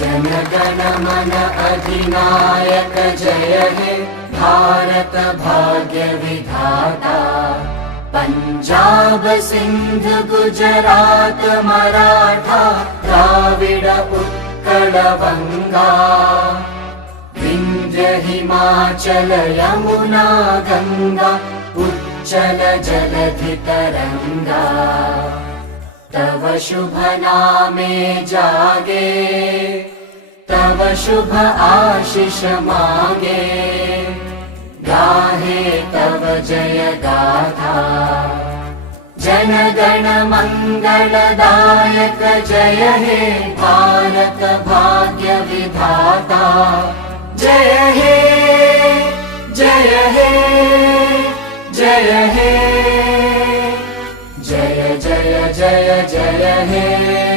जनगण मन अधिनायक जय हे भारत भाग्य विधाता। पंजाब सिंध गुजरात मराठा द्राविड उत्कल बंगा। विंध्य हिमाचल यमुना गंगा उच्चल जलधि तरंगा। तव शुभ नामे जागे तव शुभ आशीष मांगे। गाहे तव जय गाथा जन गण मंगलदायक जय हे भारत भाग्य विधाता। जय हे जय हे जय हे जय जय जय जय हे।